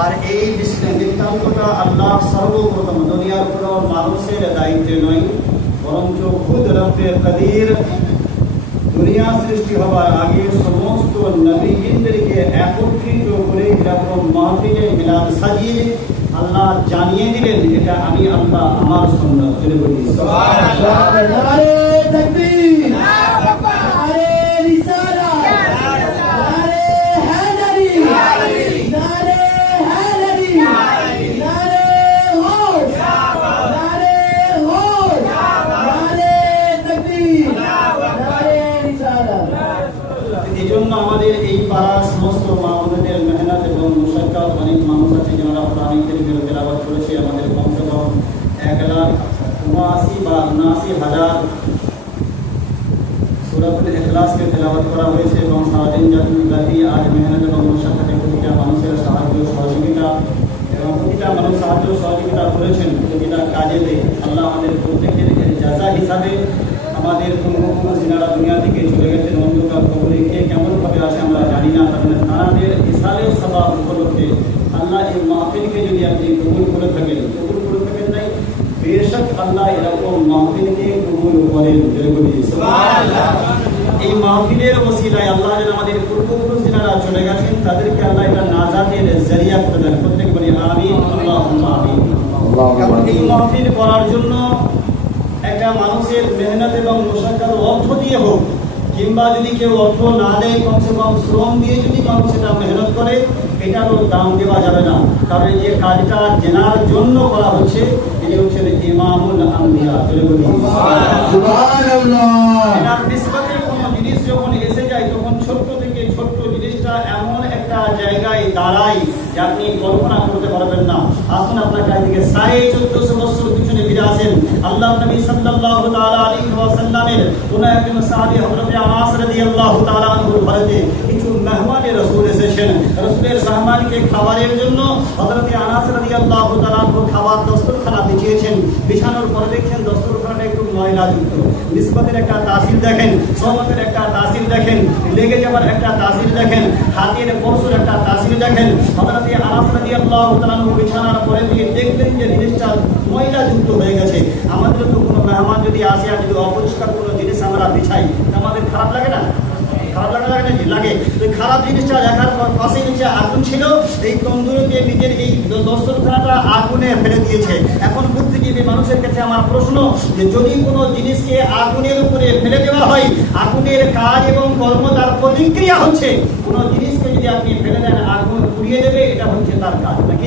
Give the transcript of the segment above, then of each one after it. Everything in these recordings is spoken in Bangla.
আর এই বৃত্তান্তটা আল্লাহ সর্বপ্রথম দুনিয়ার কোনো মানুষের দায়িত্বে নয়, বরঞ্চ খুদ রব্বে কাদির দুনিয়া সৃষ্টি হওয়ার আগে সমস্ত নবীগণদেরকে একত্রিত করে এরকম মাহফিলে মিলাদ সাজিয়ে আল্লাহ জানিয়ে দিলেন, এটা আমি আল্লাহ আমার সুন্নাত বলে বলি। সুবহানাল্লাহ, নারে তাকবীর, নারে রিসালাত, নারে হায়দারি, নারে হায়দারি, নারে হোস, নারে হোস, নারে তাকবীর, নারে রিসালাত। এই জন্য আমাদের এই পাড়ার সমস্ত মা বোনদের মেহনত এবং মুশাক্কাত, অনেক মানুষ আছে যারা কোরআন কারীমের তেলাওয়াত করেছে, আমাদের কমসে কম 1,79,000 বা 79,000 সূরাতুল ইখলাসকে তেলাওয়াত করা হয়েছে এবং সারাদিন ব্যাপী আজ মেহনত এবং মুশাক্কাতে প্রতিটা মানুষের সাহায্য সহযোগিতা এবং প্রতিটা মানুষ সাহায্য সহযোগিতা করেছেন প্রতিটা কাজেতে। আল্লাহ আমাদের প্রত্যেকের জাযা হিসাবে আমাদের পূর্বপুরুষ যারা দুনিয়া থেকে চলে গেছেন অন্ধকার কবরে, কে কেমনভাবে আসে আমরা জানি না, কারণ তাদের ইসালের সওয়াব উপলক্ষে আল্লাহ এই মাহফিলকে যদি আপনি কবুল করে থাকেন নাই, বেশক আল্লাহ এরকম মাহফিলকে কবুল করেন। সুবহানাল্লাহ। এই মাহফিলের ওসিলায় আল্লাহ যেন আমাদের পূর্বপুরুষ যারা চলে গেছেন তাদেরকে আল্লাহ এটা নাজাতের জরিয়া করে দেন। প্রত্যেক বলি আমিন, আল্লাহুম্মা আমিন। কারণ এই মাহফিল করার জন্য একটা মানুষের মেহনত এবং মুশাক্কাত অর্থ দিয়ে হোক, কিংবা যদি কেউ অর্থ না দেয় কমসে কম শ্রম দিয়ে যদি মানুষ এটা মেহনত করে, এটারও দাম দেওয়া যাবে না। কারণ এই যে কাজটা জেনার জন্য করা হচ্ছে, তিনি হচ্ছেন ইমামুল আম্বিয়া। সুবহানাল্লাহ। এটার নিসবতে কোনো জিনিস যখন এসে যায় তখন ছোট্ট থেকে ছোট্ট জিনিসটা এমন একটা জায়গায় দাঁড়ায় যে আপনি কল্পনা করতে পারবেন না। আসুন আপনার কাছ থেকে 1450 বছর পিছনে ফিরে আসেন। আল্লাহ নবী সাল্লাল্লাহু তাআলা আলাইহি ওয়াসাল্লামের কোন একজন সাহাবী হযরত আনাস রাদিয়াল্লাহু তাআলা আনহুর বাড়িতে কিছু মেহমানে রাসূল এসেছেন। রাসূলের মেহমানকে খাবারের জন্য হযরত আনাস রাদিয়াল্লাহু তাআলা আনহু খাবার দস্তরখানা বিছিয়েছেন। বিছানোর পরে দেখেন দস্তরখানাটা একটু ময়লাযুক্ত। নিসবতের একটা তাসির দেখেন, সওয়াবের একটা তাসির দেখেন, লেগে যাওয়ার একটা তাসির দেখেন, হাতের পরশুর একটা তাসির দেখেন। হযরত আনাস রাদিয়াল্লাহু তাআলা আনহু বিছানার পরে দিয়ে দেখলেন যে জিনিসটা ময়লাযুক্ত হয়ে গেছে। আমাদের তো কোনো মেহমান যদি আসে আর যদি অপরিষ্কার কোনো জিনিস আমরা বিছাই, আমাদের খারাপ লাগে না? খারাপ লাগে না? লাগে। তো খারাপ জিনিসটা দেখার পর পাশে নিচে আগুন ছিল, এই তন্দুরিতে নিজের এই দস্তরখানাটা আগুনে ফেলে দিয়েছে। এখন বুদ্ধিজীবী মানুষের কাছে আমার প্রশ্ন, যে যদি কোনো জিনিসকে আগুনের উপরে ফেলে দেওয়া হয়, আগুনের কাজ এবং কর্ম তার প্রতিক্রিয়া হচ্ছে। কোনো জিনিসকে যদি আপনি ফেলে দেন আগুন পুড়িয়ে দেবে, এটা হচ্ছে তার কাজ, নাকি?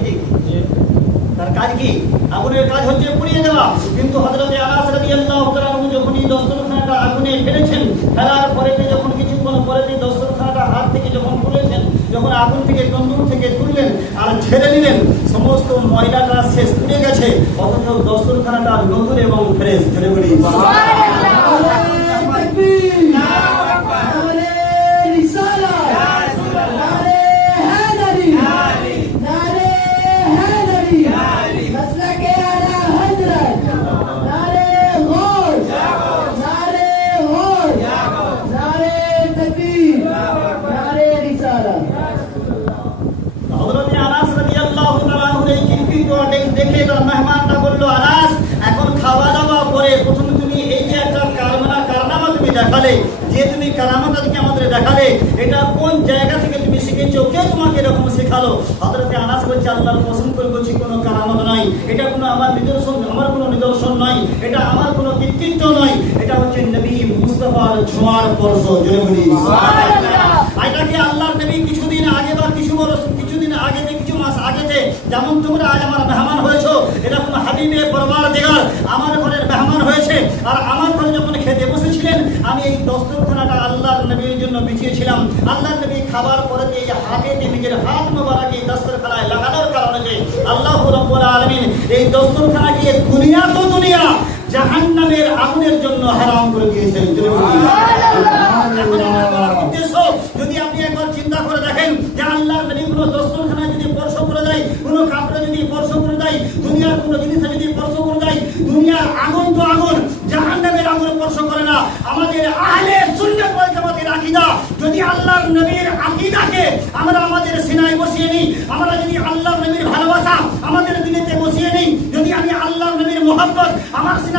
তার কাজ কি? আগুনের কাজ হচ্ছে পুড়িয়ে দেওয়া। কিন্তু হযরত আনাস রাদিয়াল্লাহু তাআলা আনহু যখন এই দস্তরখানাটা আগুনে ফেলেছেন, ফেলার পরে যখন কিছুক্ষণ পরে এই দস্তরখানাটা হাত থেকে যখন তুলেছেন, যখন আগুন থেকে তন্দুর থেকে তুললেন আর ছেড়ে নিলেন, সমস্ত ময়লাটা শেষ পুড়ে গেছে, অথচ দস্তরখানাটা নতুন এবং ফ্রেশ। জোরে বলি সুবহানাল্লাহ। দেখে তার মেহমানটা বললো, আনাস এখন খাওয়া দাওয়া করে প্রথমে তুমি এই যে একটা কারনামা তুমি দেখালে, যে তুমি কারামাত আজকে আমাদের দেখালে, এটা কোন জায়গা থেকে তুমি শিখেছো? কে তোমাকে এরকম শেখালো? হযরত আনাস বলছে, আল্লাহর কসম করে বলছি কোনো কারামত নাই, এটা কোনো আমার কোনো নিদর্শন নয়, এটা আমার কোনো কৃতিত্ব নয়, এটা হচ্ছে নবী মুস্তাফার ছোঁয়ার স্পর্শ। জোরে বলি সুবহানাল্লাহ। এটাকে আল্লাহর নবী কিছুদিন আগে বা কিছুদিন আগে কিছু মাস আগেতে যেমন তোমরা আজ আমার মেহমান হয়েছো, এরকম হাবিবে পরওয়ারদিগার আমার ঘরের মেহমান হয়েছে। আর আমার ঘরে যখন খেতে বসেছিলেন, আমি এই দস্তরখানাটা আল্লাহর নবীর জন্য বিছিয়েছিলাম। আল্লাহর নবী খাবার পরে এই হাতে নিজের হাত মোবারক এই দস্তরখানায় লাগানোর কারণে আল্লাহ রাব্বুল আলামিন এই দস্তরখানাকে দুনিয়া জাহান্নামের আগুনের জন্য হারাম করে দিয়েছেন। যদি আপনি একবার চিন্তা করে দেখেন যে আল্লাহর নবী কোনো দস্তরখানায় যদি স্পর্শ করে দেয়, কোনো কাপড়ে যদি স্পর্শ করে দেয়, দুনিয়ার কোনো জিনিসে যদি স্পর্শ করে দেয়, দুনিয়ার আগুন তো আগুন, জাহান্নামের আগুন স্পর্শ করে না। আমাদের আহলে সুন্নাত ওয়াল জামাতের আকীদা, যদি আল্লাহর নবীর আকীদাকে আমরা আমাদের সিনায় বসিয়ে নিই, আমরা যদি আল্লাহর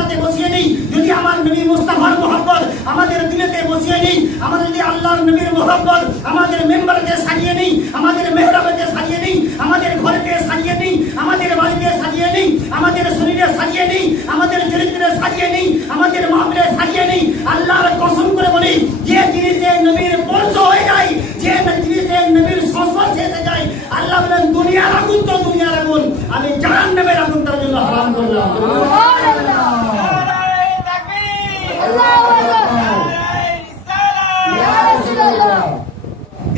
হাতে বসিয়ে নেই, যদি আমার নবী মুস্তাফার মোহাব্বত আমাদের দিলেতে বসিয়ে নেই, আমাদের যদি আল্লাহর নবীর মোহাব্বত আমাদের মেম্বারকে সাজিয়ে নেই, আমাদের মেহরাবকে সাজিয়ে নেই, আমাদের ঘরকে সাজিয়ে নেই, আমাদের বাড়িতে সাজিয়ে নেই, আমাদের শরীরে সাজিয়ে নেই, আমাদের চরিত্রে সাজিয়ে নেই, আমাদের মাহফিলে সাজিয়ে নেই, আল্লাহর কসম করে বলি, যে জিনিসে নবীর স্পর্শ হয়ে যায়, যে জিনিসে নবীর সংস্পর্শে এসে যায়, আল্লাহ বলেন দুনিয়ার আগুন তো দুনিয়ার আগুন, আমি জাহান্নামের আগুন তার জন্য হারাম করলাম।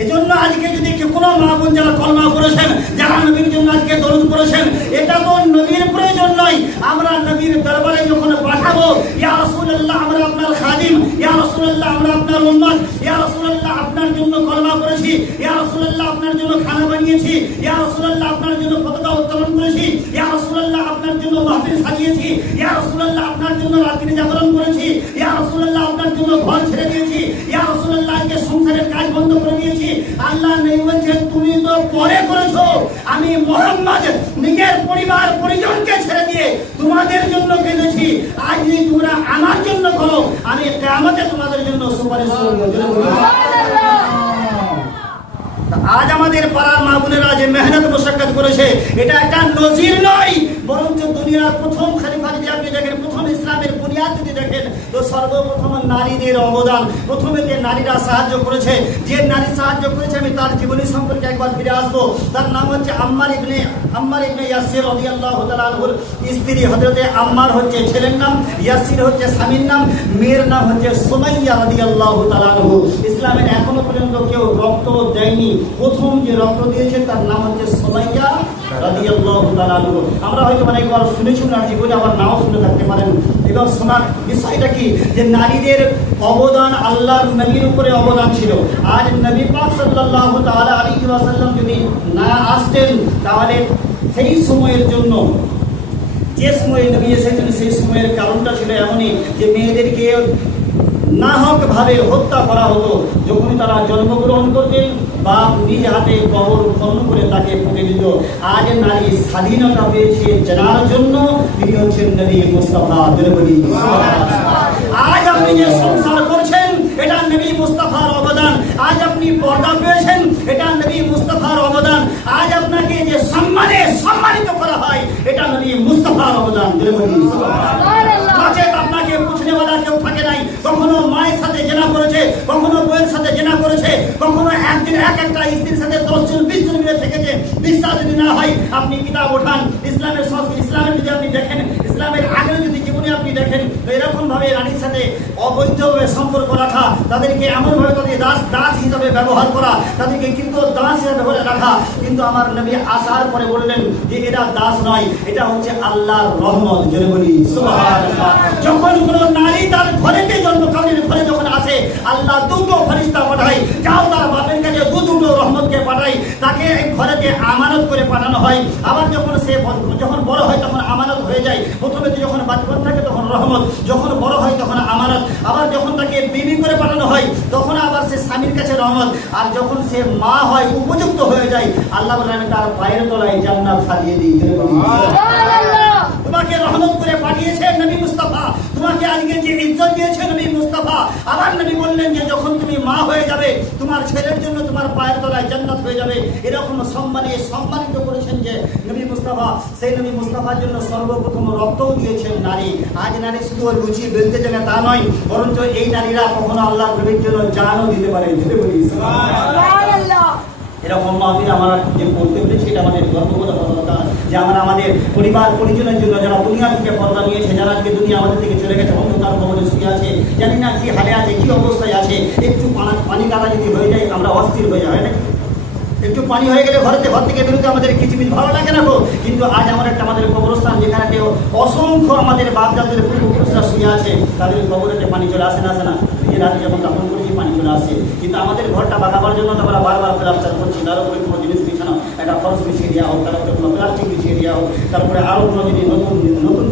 এজন্য আজকে যদি কোনো মা বোন যারা কলমা করেছেন, যারা নবীর জন্য আজকে দরুদ করেছেন, এটা তো নবীর প্রয়োজন নয়, আমরা নবীর দরবারে যখন পাঠাবো, ইয়া রাসূলুল্লাহ আমরা আপনার খাদিম, ইয়া রাসূলুল্লাহ আমরা আপনার উম্মত, ইয়া রাসূলুল্লাহ আপনার জন্য কলমা করেছি, ইয়া রাসূলুল্লাহ আপনার জন্য খানা বানিয়েছি, ইয়া রাসূলুল্লাহ আপনার জন্য পতাকা উত্তোলন করেছি, ইয়া রাসূলুল্লাহ আপনার জন্য মাহফিল সাজিয়েছি, ইয়া রাসূলুল্লাহ আপনার জন্য রাত্রি জাগরণ করেছি, ইয়া রাসূলুল্লাহ আপনার জন্য ঘর ছেড়ে দিয়েছি, ইয়া রাসূলুল্লাহ আজকে সংসারের কাজ বন্ধ করে দিয়েছি। আল্লাহ নেই বলছেন তুমি তো পরে করেছো, আমি মুহাম্মদ নিজের পরিবার পরিজনকে ছেড়ে দিয়ে তোমাদের জন্য কেঁদেছি, আজ যদি তোমরা আমার জন্য করো, আমি কিয়ামতে তোমাদের জন্য সুপারিশ করব। আজ আমাদের পাড়ার মা বোনেরা যে মেহনত মুশাক্কাত করেছে, এটা একটা নজির নয়, বরঞ্চ দুনিয়ার প্রথম খলিফা যদি আপনি দেখেন, প্রথম ইসলামের বুনিয়াদ যদি দেখেন, তো সর্বপ্রথম নারীদের অবদান, প্রথমে যে নারীরা সাহায্য করেছে, যে নারী সাহায্য করেছে, আমি তার জীবনী সম্পর্কে একবার ফিরে আসবো। তার নাম হচ্ছে আম্মার ইবনে ইয়াসির রাদিয়াল্লাহু তাআলা আনহুর স্ত্রী হযরতে আম্মার হচ্ছে ছেলের নাম, ইয়াসির হচ্ছে স্বামীর নাম, মেয়ের নাম হচ্ছে সুমাইয়া রাদিয়াল্লাহু তাআলা আনহু। ইসলামের এখনো পর্যন্ত কেউ রক্ত দেয়নি, প্রথম যে রক্ত দিয়েছে তার নাম হচ্ছে সুমাইয়া রাদিয়াল্লাহু তাআলা আনহু। আমরা হয়তো অনেকবার শুনেছি না, জীবনে আবার নাও শুনে থাকতে পারেন। এবার শোনার বিষয়টা কি, যে নারীদের অবদান আল্লাহর নবীর উপরে অবদান ছিল। আজ নবী পাক সাল্লাল্লাহু তাআলা আলাইহি ওয়াসাল্লাম যদি না আসতেন, তাহলে সেই সময়ের জন্য, যে সময়ে নবী এসেছেন, সেই সময়ের কারণটা ছিল এমনই যে মেয়েদেরকে নাহক ভাবে হত্যা করা হতো যখন তারা জন্মগ্রহণ করতেন, বা নিজ হাতে কবর খনন করে তাকে পুঁতে দিত। আজ নারী স্বাধীনতা পেয়েছে জানার জন্য, তিনি হচ্ছেন নবী মুস্তাফা। আজ আপনি যে সংসার করছেন, এটা নবী মুস্তাফার অবদান। আজ আপনি পর্দা পেয়েছেন, এটা নবী মুস্তাফার অবদান। আজ আপনাকে যে সম্মানিত করা হয়, এটা নবী মুস্তাফার অবদান। আপনাকে পুছনেওয়ালা কেউ থাকে নাই, কখনো মায়ের সাথে জেনা করেছে, কখনো বউয়ের সাথে জেনা করেছে, কখনো একদিন একটা স্ত্রীর সাথে 10 জন 20 জন মিলে থেকেছে। বিশ্বাস যদি না হয় আপনি কিতাব ওঠান, ইসলামের সংস্কৃতি, ইসলামের যদি আপনি দেখেন, ইসলামের আগের যদি জীবনে আপনি দেখেন, তো এরকম ভাবে রানীর সাথে অবৈধভাবে সম্পর্ক রাখা, তাদেরকে এমনভাবে তাদের দাস হিসাবে ব্যবহার করা, তাদেরকে কিন্তু দাস হিসাবে ধরে রাখা। কিন্তু আমার নবী আসার পরে বললেন যে এরা দাস নয়, এটা হচ্ছে আল্লাহর রহমত। জোরে বলি সুবহানাল্লাহ। যখন কোনো নারী তার ঘরেতে জন্মকালীন ঘরে যখন আসে, আল্লাহ দুটো ফেরেশতা পাঠায়, যাও তার বাপের কাছে দুটো রহমতকে পাঠায়, তাকে ঘরেতে আমানত করে পাঠানো হয়। আবার যখন বড় হয় তখন আমানত হয়ে যায়। প্রথমে তো যখন বাচ্চা থাকে তখন রহমত, যখন বড় হয় তখন আমানত। আবার যখন তাকে বিবি করে পাঠানো হয় তখন আবার সে স্বামীর কাছে রহমত। আর যখন সে মা হয়, উপযুক্ত হয়ে যায়, আল্লাহ বলেন আমি তার পায়ের তলায় জান্নাত সাজিয়ে দিই। তোমাকে রহমত করে পাঠিয়েছে নবী মুস্তাফা, তোমাকে আজকে যে ইজ্জত দিয়েছে নবী মুস্তাফা। আবার নবী বললেন যে যখন তুমি মা হয়ে যাবে, তোমার ছেলের জন্য তোমার পায়ের তলায় জান্নাত হয়ে যাবে। এরকম সম্মানিত করেছেন যে নবী মুস্তাফা। সেই নবী মুস্তাফার জন্য সর্বপ্রথম রক্তও দিয়েছেন নারী। আজ নারী শুধু লুচি বেলতে জানে তা নয়, বরঞ্চ এই নারীরা কখনো আল্লাহ নবীর জন্য জানও দিতে পারে। দিতে বলি এরকম মাহফিল আমরা যে করতে পেরেছি, এটা আমাদের গর্ববোধ হওয়া দরকার যে আমরা আমাদের পরিবার পরিজনের জন্য, যারা দুনিয়া থেকে পর্দা নিয়েছে, যারা আজকে দুনিয়া আমাদের থেকে চলে গেছে, অন্ধকার কবরে শুয়ে আছে, জানি না কি হালে আছে, কি অবস্থায় আছে। একটু পানি কাদা যদি হয়ে যায় আমরা অস্থির হয়ে যায়, নাকি? একটু পানি হয়ে গেলে ঘর থেকে বেরোতে আমাদের কিচিমিচ ভালো লাগে না গো। কিন্তু আজ আমার একটা আমাদের কবরস্থান, যেখানে কেউ অসংখ্য আমাদের বাপদাদের পূর্বপুরুষরা শুয়ে আছে, তাদের কবরেতে পানি চলে আসে না নিজের হাতে যখন দাপন করেছি পানি চলে আসে। কিন্তু আমাদের ঘরটা বাঁধাবার জন্য আমরা বারবার প্লাস্টার করছি, তার উপরে কোনো জিনিস বিছানো, একটা ফরস বিছিয়ে দেওয়া হোক, তার উপরে কোনো প্লাস্টিক বিছিয়ে দেওয়া হোক, তারপরে আরও কোনো যদি নতুন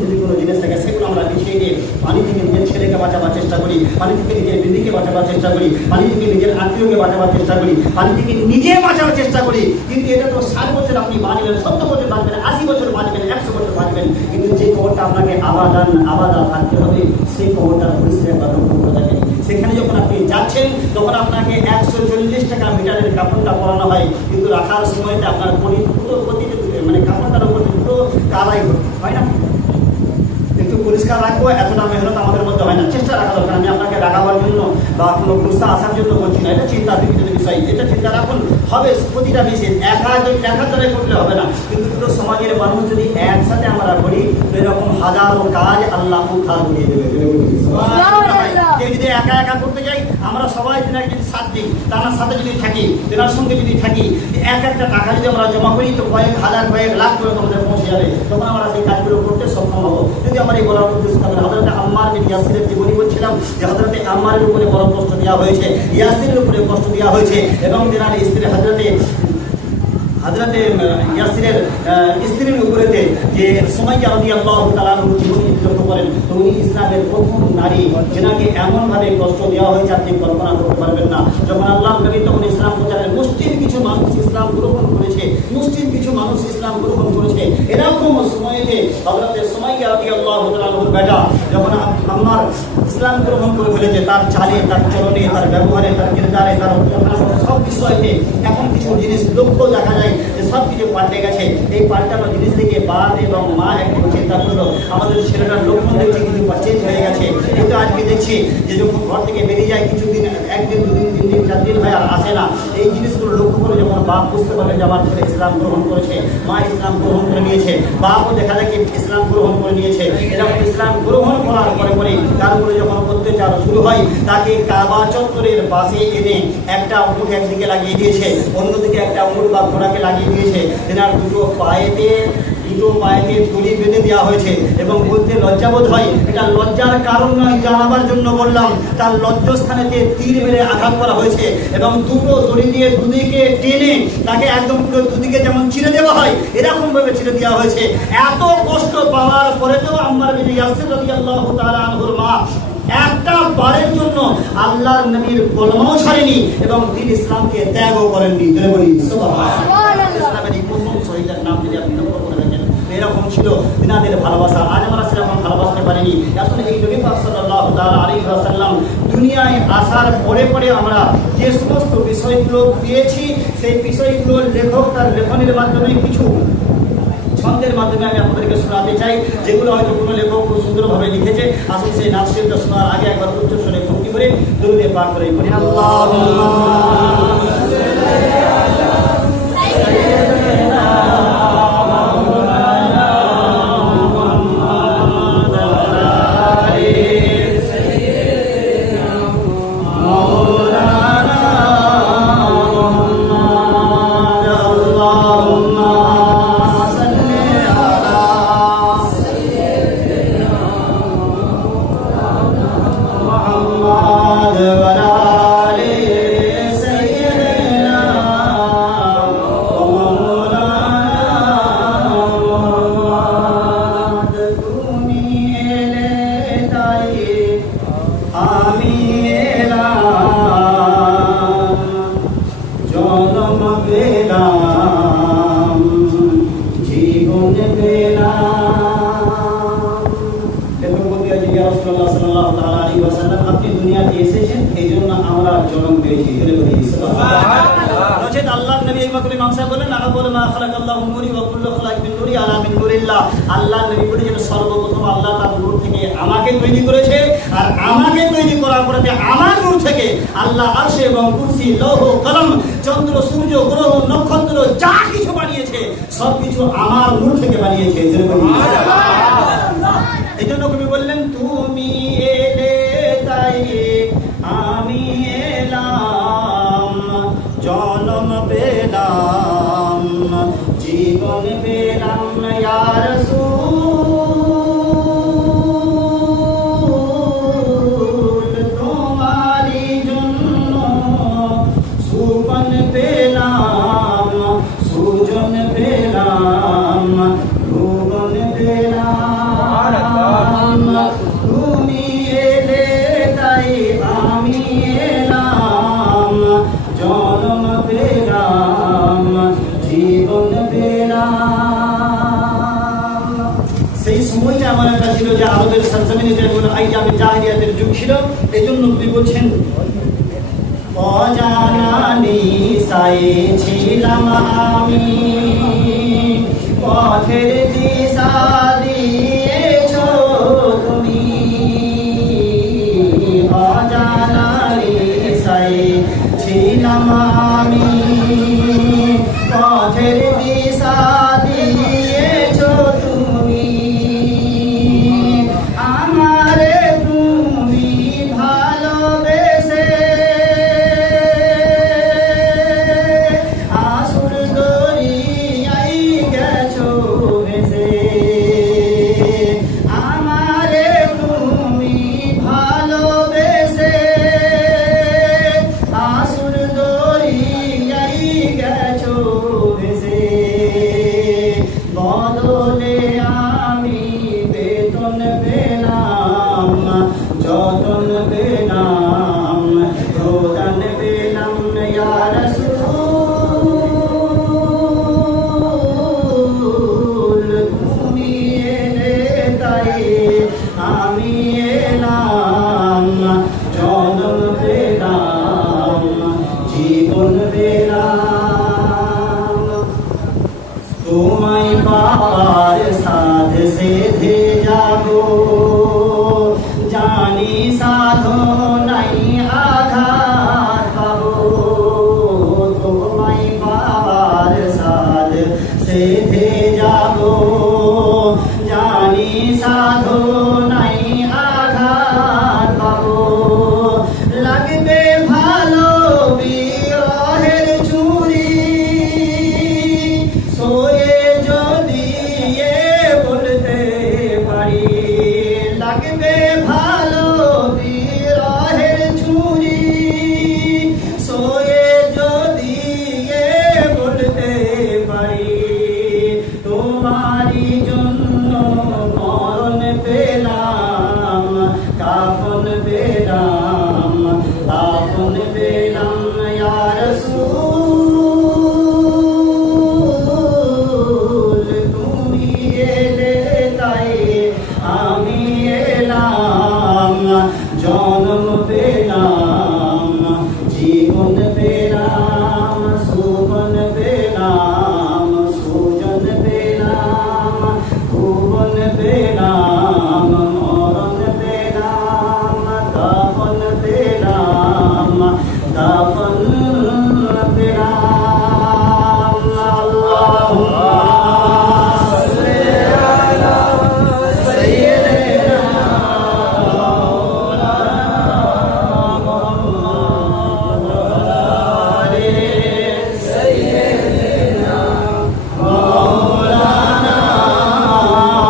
যদি কোনো জিনিস থাকে সেগুলো আমরা পিছিয়ে দিয়ে পানি থেকে নিজের ছেলেকে বাঁচাবার চেষ্টা করি, পানি থেকে নিজের দিদিকে বাঁচাবার চেষ্টা করি, পানি থেকে নিজের আত্মীয়কে বাঁচাবার চেষ্টা করি, পানি থেকে নিজে বাঁচাবার চেষ্টা করি। কিন্তু এটা তো 60 বছর আপনি বাঁচবেন, 70 বছর বাঁচবেন, 80 বছর বাঁচবেন, 100 বছর বাঁচবেন, কিন্তু যে কবরটা আপনাকে আবাদা থাকতে হবে সেই কবরটার পরিষ্কার বা লক্ষ্য থাকেনি। সেখানে যখন আপনি যাচ্ছেন তখন আপনাকে 140 টাকা মিটারের কাপড়টা পরানো হয়, কিন্তু রাখার সময়তে আপনার মানে কাপড়টার উপর পুরো কালাই হয় না। কিন্তু পরিষ্কার রাখবো এতটা মেহনত আমাদের মধ্যে হয় না, চেষ্টা রাখা দরকার। আমি আপনাকে রাখাবার জন্য বা কোনো গুস্তা আসার জন্য বলছি না, এটা চিন্তা বিপরীত বিষয়, এটা চিন্তা রাখুন। হবে প্রতিটা বিষয় একার দ্বারাই করলে হবে না, কিন্তু পুরো সমাজের মানুষ যদি একসাথে আমরা করি এরকম হাজারো কাজ আল্লাহ উদ্ধার করিয়ে দেবে। কেউ যদি একা একা করতে যাই, আমরা সবাই দিন একদিন সাথ দিই, তার সাথে যদি থাকি, তেনার সঙ্গে যদি থাকি, এক একটা টাকা যদি আমরা জমা করি তো কয়েক হাজার কয়েক লাখ করে তোমাদের পৌঁছে যাবে, তখন আমরা সেই কাজগুলো করতে সক্ষম হবো। যদি আমার এই বলার উদ্দেশ্য থাকে, হযরত আম্মার বিন ইয়াসিরের জীবনী বলছিলাম যে হযরত আম্মারের উপরে বড় কষ্ট দেওয়া হয়েছে, ইয়াসিরের উপরে কষ্ট দেওয়া হয়েছে, এবং তেনার স্ত্রী হযরত ইয়াসিরের স্ত্রীর উপরেতে যে সুমাইয়া রাদিয়াল্লাহু তাআলা জীবনী লক্ষ্য করেন, তো উনি ইসলামের প্রথম নারী যেনাকে এমনভাবে কষ্ট দেওয়া হয়েছে আপনি কল্পনা করতে পারবেন না। যখন আল্লাহর নবী তখন ইসলাম প্রচারের মুসলিম কিছু মানুষ ইসলাম গ্রহণ করেছে, এরকম সময়েতে হযরত সুমাইয়া রাদিয়াল্লাহু তাআলার বেটা যখন আম্মার ইসলাম গ্রহণ করে ফেলেছে, তার চালে, তার চলনে, তার ব্যবহারে, তার কিরদারে, তার সব বিষয়তে এখন কিছু জিনিস লক্ষ্য দেখা যায় যে সব কিছু পাল্টে গেছে। এই পাল্টানো জিনিস থেকে বাপ এবং মা একটু চিন্তা করলো, আমাদের ছেলেটার লক্ষণ দেখছি কিছু চেঞ্জ হয়ে গেছে। কিন্তু আজকে দেখছি যে যখন ঘর থেকে বেরিয়ে যায় কিছুদিন, একদিন, দুদিন, 3 দিন, 4 দিন হয় আর আসে না। এই জিনিসগুলো লক্ষ্য করে যখন বাপ বুঝতে পারে যে আমার ছেলে ইসলাম গ্রহণ করেছে, মা ইসলাম গ্রহণ করে নিয়েছে, বাপও দেখা যায় কি ইসলাম গ্রহণ করে নিয়েছে, এরকম ইসলাম গ্রহণ করার পরে তার উপরে যখন অত্যাচার শুরু হয়, তাকে কাবা চত্বরের পাশে এনে একটা উট একদিকে লাগিয়ে দিয়েছে, অন্যদিকে একটা উট বা ঘোড়াকে লাগিয়ে দিয়েছে, তেনার দুটো পায়েতে দড়ি বেঁধে দেওয়া হয়েছে, এবং বলতে লজ্জাবোধ হয়, এটা লজ্জার কারণ নয়, জানাবার জন্য বললাম, তার লজ্জাস্থানেতে তীর মেরে আঘাত করা হয়েছে, এবং দুটো দড়ি দিয়ে দুদিকে টেনে তাকে একদম পুরো দুদিকে যেমন ছিঁড়ে দেওয়া হয় এরকম ভাবে ছিঁড়ে দেওয়া হয়েছে। এত কষ্ট পাওয়ার পরেও আম্মার বিন ইয়াসির রাদিয়াল্লাহু তাআলা আনহুর মা একটা বারের জন্য আল্লাহর নবীর কলমাও ছাড়েনি এবং দ্বীন ইসলামকে ত্যাগও করেননি। ধরে বলি সুবহানাল্লাহ। ইসলামের এই প্রথম শহীদের নাম যদি আপনি লক্ষ্য করে দেখেন, এরকম ছিল তিনাদের ভালোবাসা। আজ আমরা সেরকম ভালোবাসতে পারিনি। আসলে এই নবী পাক সাল্লাল্লাহু তাআলা আলাইহি ওয়াসাল্লাম দুনিয়ায় আসার পরে আমরা যে সমস্ত বিষয়গুলো পেয়েছি, সেই বিষয়গুলো লেখক তার লেখনের মাধ্যমে কিছু ছন্দের মাধ্যমে আমি আপনাদেরকে শোনাতে চাই, যেগুলো হয়তো কোনো লেখক খুব সুন্দরভাবে লিখেছে। আসলে সেই নাসিরটা শোনার আগে একবার উচ্চ স্বরে ভক্তি করে দরুদে পাঠ করে পড়ি। আল্লাহুম্মা আপনি দুনিয়াতে এসেছেন এই জন্য আমরা জন্ম পেয়েছি। আল্লাহর নবী এই মাকুল ইমাম সাহেব বলেন আবুল মা খালাকাল্লাহু নূরি ওয়া কুল্লু খালাকিন নূরি আলা মিন নূরিল্লাহ। আল্লাহর নবী বলেছেন সর্বপ্রথম আল্লাহ তার নূর থেকে আমাকে তৈরি করেছে, আর আমাকে তৈরি করার পরে আমার নূর থেকে আল্লাহ আরশ এবং কুরসি, লৌহ, কলম, চন্দ্র, সূর্য, গ্রহ, নক্ষত্র যা কিছু বানিয়েছে সবকিছু আমার নূর থেকে বানিয়েছে। এই জন্য কবি বললেন তুমি এলে তাই আমি এলাম, জন্ম পেলাম, জীবন পেলাম ইয়া রাসূল, তোমারই জন্য সুপন পেলাম, সুজন পেলাম, ভুবন পেলাম। জনম পেলাম, জীবন পেলাম। সেই সময়টা আমার একটা ছিল যে আরবের সরজমিনে আইয়ামে জাহিলিয়াতের যুগ ছিল। এই জন্য নবী বলছেন, অজানা নিশায় ছিলাম আমি, পথের দিশা দিয়েছ তুমি। অজানা নিশায় ছিলাম আমি, পথের দিশা দিয়েছ তুমি। আমারে তুমি ভালোবেসে আসুর দরিয়ায় গেছো ভেসে। আমারে তুমি ভালোবেসে আসুর দরিয়ায় গেছো ভেসে। বদলে আমি বেতন পেলাম, যতন পেলাম, প্রদান পেলাম ইয়া রাসূল। তুমি এলে তাই আমি এলাম, জনম পেলাম, জীবন পেলাম। তোমায় পাওয়ার সাধ সেধে যাবো, জানি সাধনাই আঘাত পাবো। তোমায় পাওয়ার সাধ সেধে যাবো, জানি সাধনাই আঘাত পাবো। লাগবে ভালো বিরহের চুরি, সোয়ে যদি এ বলতে পারি। লাগবে ভালো বিরহের চুরি, সোয়ে যদি এ বলতে পারি। তোমারই জন্য মরণ পেলাম, কাফন পেলাম, দাফন পেলাম ইয়া রাসূল। তুমি এলে তাই আমি এলাম, জনম পেলাম, জীবন পেলাম, সুবন পেলাম, সুজন পেলাম, ভুবন পেলাম, মরণ পেলাম, দাফন পেলাম, দাফন পেলাম। আল্লাহুম্মা সাল্লি আলা সাইয়্যিদিনা মুহাম্মদ ওয়া আলি সাইয়্যিদিনা মাওলানা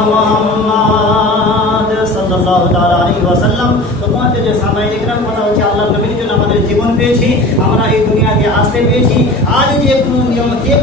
মুহাম্মদ সাল্লাল্লাহু তাআলা আলাইহি ওয়াসাল্লাম। তোমাদের যে সামাইয়ে ইকরাম কথা হচ্ছে, আল্লাহর নবীর জন্য আমাদের জীবন পেয়েছি, আমরা এই দুনিয়াতে আসতে পেয়েছি। আজ যে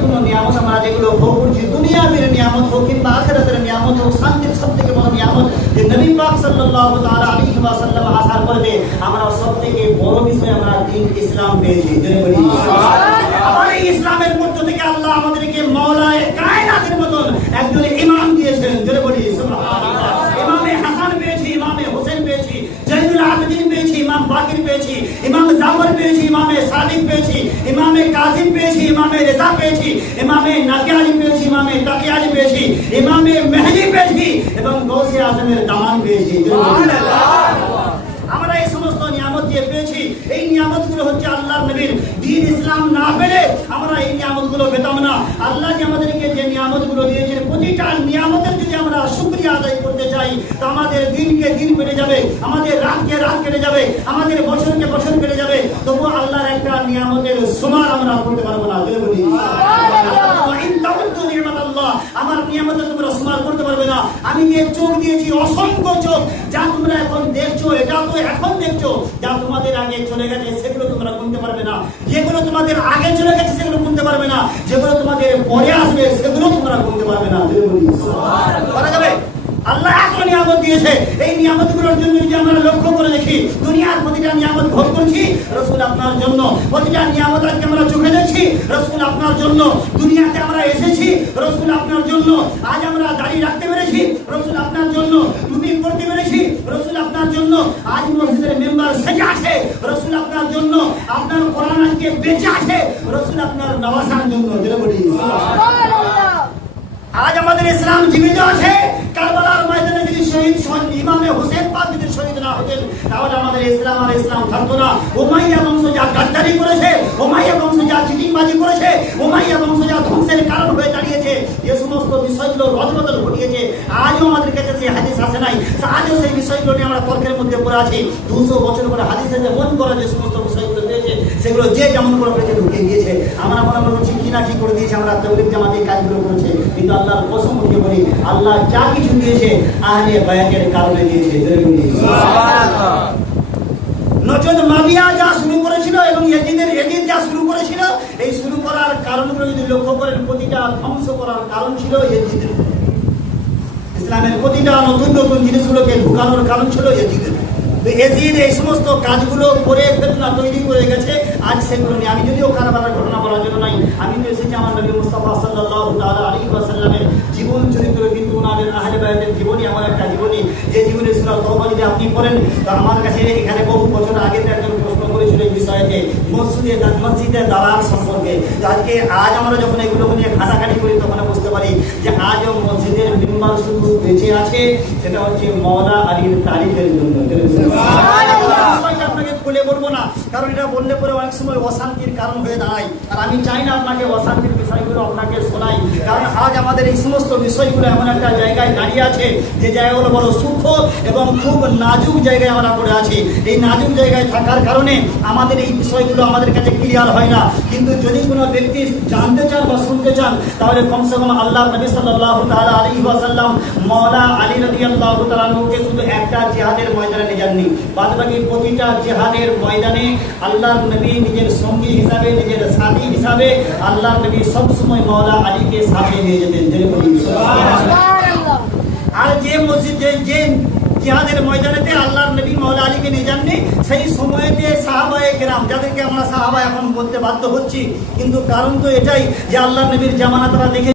কোনো নিয়ামত আমরা যেগুলো ভোগ করছি, দুনিয়ার নিয়ামত হোক কিংবা আখিরাতের নিয়ামত হোক, শান্তির সবথেকে বড় নিয়ামত যে নবী পাক সাল্লাল্লাহু তাআলা আলাইহি ওয়াসাল্লাম আসার পরে আমরা সবথেকে বড় বিষয় আমরা দ্বীন ইসলাম পেয়েছি। জোরে বলি সুবহানাল্লাহ। আমার এই ইসলামের মধ্য থেকে আল্লাহ আমাদেরকে মাওলায়ে কায়নাতের মতন একজন ইমাম দিয়েছেন। জোরে বলি সুবহানাল্লাহ। ইমামে হাসান পেয়েছি, ইমামে হোসেন পেয়েছি, জয়নুল আবেদিন পেয়েছি, ইমাম বাকির পেয়েছি, ইমাম জাফর পেয়েছি, ইমামে সাদিক পেয়েছি, ইমামে কাজিম পেয়েছি, ইমামে রেজা পেয়েছি, ইমামে নাকিয়ালি পেয়েছি, ইমামে তাকিয়ালি পেয়েছি, ইমামে মেহদি পেয়েছি এবং গৌসে আজমের দামান পেয়েছি। আমরা এই সমস্ত নিয়ামত যে পেয়েছি, এই নিয়ামতগুলো হচ্ছে আল্লাহর নবীর। দ্বীন ইসলাম না পেলে আমরা এই নিয়ামতগুলো পেতাম না। আল্লাহ যে আমাদেরকে যে নিয়ামতগুলো দিয়েছেন, প্রতিটা নিয়ামতের যদি আমরা শুকরিয়া আদায় করতে চাই, তো আমাদের দিনকে দিন কেটে যাবে, আমাদের রাতকে রাত কেটে যাবে, আমাদের বছরকে বছর কেটে যাবে, তবু আল্লাহর একটা নিয়ামতের সমান আমরা করতে পারবো না। বলি আমার নিয়ামতে তোমরা সমান করতে পারবে না। আমি যে চোখ দিয়েছি, অসংখ্য চোখ, যা তোমরা এখন দেখছো, এটা তো এখন দেখছো, যা তোমাদের আগে চলে গেছে সেগুলো তোমরা গুনতে পারবে না। যেগুলো তোমাদের আগে চলে গেছে সেগুলো গুনতে পারবে না, যেগুলো তোমাদের পরে আসবে সেগুলো তোমরা গুনতে পারবে না। করা যাবে? আল্লাহ এত নিয়ামত দিয়েছে, এই নিয়ামতগুলোর জন্য যদি আমরা লক্ষ্য করে দেখি, দুনিয়ার প্রতিটা নিয়ামত ভোগ করছি রাসূল আপনার জন্য, প্রতিটা নিয়ামত আজকে আমরা চোখে দেখছি রাসূল আপনার জন্য, দুনিয়াতে আমরা এসেছি রাসূল আপনার জন্য, আজ আমরা দাড়ি রাখতে পেরেছি রাসূল আপনার জন্য, টুপি পরতে পেরেছি রাসূল আপনার জন্য, আজ মসজিদের মেম্বার সেজে আছে রাসূল আপনার জন্য, আপনার কোরআন আজকে বেঁচে আছে রাসূল আপনার নওয়াজার জন্য। জোরে বলি সুবহানাল্লাহ। আজ আমাদের ইসলাম জীবিত আছে, কারবালার ময়দানে যদি শহীদ ইমামে হোসেন পাক যদি শহীদ না হতেন তাহলে আমাদের ইসলাম আর ইসলাম থাকতো না। উমাইয়া বংশ যা গাদ্দারি করেছে, উমাইয়া বংশ যা চিটিংবাজি করেছে, উমাইয়া বংশ যা ধ্বংসের কারণ হয়ে দাঁড়িয়েছে, যে সমস্ত বিষয়গুলো রদবদল ঘটিয়েছে, আজও আমাদের কাছে সেই হাদিস আসে নাই, আজও সেই বিষয়গুলো নিয়ে আমরা তর্কের মধ্যে পড়ে আছি। 200 বছর পরে হাদিসে যে মন করা যে সমস্ত বিষয়গুলো পেয়েছে সেগুলো যে যেমন করে পেয়েছে ঢুকে গিয়েছে। আমরা মনে করছি কি না কি করে দিয়েছে, আমরা তৌহিদ জামাত এই কাজগুলো করেছে, কিন্তু আল্লাহর কসম দিয়ে বলি আল্লাহ যা কিছু দিয়েছে আহলে বায়াতের কারণে দিয়েছে। সুবহানাল্লাহ। নজদ মাবিয়া যা শুরু করেছিল এবং এজিদ যা শুরু করেছিল, এই শুরু করার কারণগুলো যদি লক্ষ্য করেন, প্রতিটা ধ্বংস করার কারণ ছিল এজিদের। ইসলামের প্রতিটা নতুন নতুন জিনিসগুলোকে ঢুকানোর কারণ ছিল এজিদের। এজিদ এই সমস্ত কাজগুলো করে ফেতনা তৈরি করে গেছে, আজ সেগুলো নিয়ে আমি যদিও কারবালার ঘটনা বলার জন্য নাই, আমি তো এসেছি আমার নবী মুস্তাফা সাল্লাল্লাহু তাআলা আলাইহি ওয়াসাল্লামের জীবন চরিত্র, কিন্তু ওনাদের আহলে বায়াতের জীবনী এমন একটা জীবনী যে জীবনে সূরা তওবা যদি আপনি পড়েন, তো আমার কাছে এখানে বহু বছর আগে একজন প্রশ্ন করেছিল এই বিষয়তে মসজিদে দাঁড়ার সম্পর্কে। আজ আমরা যখন এগুলো নিয়ে ঘাটাঘাটি করি তখন বুঝতে পারি যে আজও মসজিদের মিম্বার শুধু বেঁচে আছে, সেটা হচ্ছে মাওলা আলীর তারিফের জন্য। আপনাকে খুলে বলবো না, কারণ এটা বললে পরে অনেক সময় অশান্তির কারণ হয়ে দাঁড়ায়, আর আমি চাই না আপনাকে অশান্তির বিষয়গুলো আপনাকে শোনাই, কারণ আজ আমাদের এই সমস্ত বিষয়গুলো এমন একটা জায়গায় দাঁড়িয়ে আছে যে জায়গাগুলো বড় সূক্ষ্ম এবং খুব নাজুক জায়গায় আমরা পড়ে আছি। এই নাজুক জায়গায় থাকার কারণে আমাদের এই বিষয়গুলো আমাদের কাছে ক্লিয়ার হয় না, কিন্তু যদি কোনো ব্যক্তি জানতে চান বা শুনতে চান তাহলে কমসে কম আল্লাহ নবী সাল্লাল্লাহু তাআলা আলাইহি ওয়াসাল্লাম মাওলা আলী রাদিয়াল্লাহু তাআলা আনহুকে শুধু একটা জিহাদের ময়দানে নিয়ে যাননি, বাদবাকি প্রতিটা জিহাদের ময়দানে আল্লাহর নবী নিজের সঙ্গী হিসাবে, নিজের সাথী হিসাবে আল্লাহর নবী সবসময় মাওলা আলীকে সাথে নিয়ে যেতেন। সুবহানাল্লাহ। আর যে মসজিদে যে জিহাদের ময়দানেতে আল্লাহর নবী মাওলা আলীকে নিয়ে যাননি, সেই সময়তে সাহাবায়ে কেরাম, যাদেরকে আমরা সাহাবা এখন বলতে বাধ্য হচ্ছি, কিন্তু কারণ তো এটাই যে আল্লাহর নবীর জামানা তারা দেখে